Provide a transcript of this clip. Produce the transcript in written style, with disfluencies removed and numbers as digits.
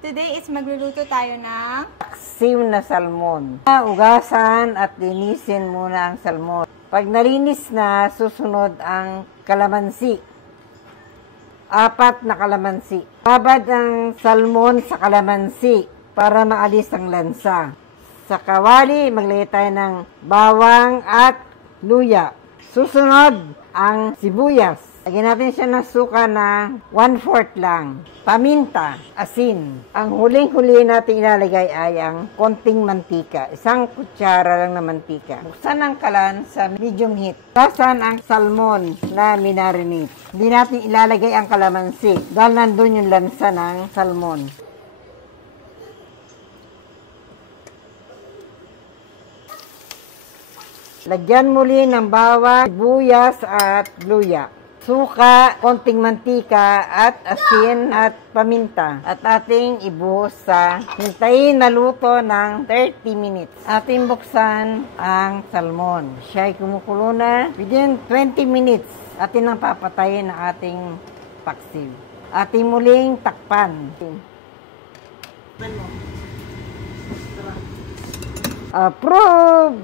Today is magluluto tayo ng Paksiw na salmon. Ugasan at linisin muna ang salmon. Pag nalinis na, susunod ang kalamansi. 4 na kalamansi. Babad ang salmon sa kalamansi para maalis ang lansa. Sa kawali, maglagay tayo ng bawang at luya. Susunod ang sibuyas. Lagyan natin siya ng suka na 1/4 lang. Paminta, asin. Ang huling-huli natin ilalagay ay ang konting mantika. 1 kutsara lang na mantika. Buksan ang kalan sa medium heat. Tasan ang salmon na minarinate. Hindi natin ilalagay ang kalamansi dahil nandun yung lansa ng salmon. Lagyan muli ng bawang, sibuyas at luya. Suka, konting mantika at asin at paminta. At ating ibuhos sa hintayin na luto ng 30 minutes. Ating buksan ang salmon. Siya ay kumukulo na. Within 20 minutes, atin ang papatayin ang ating paksiw. Ating muling takpan. Approve!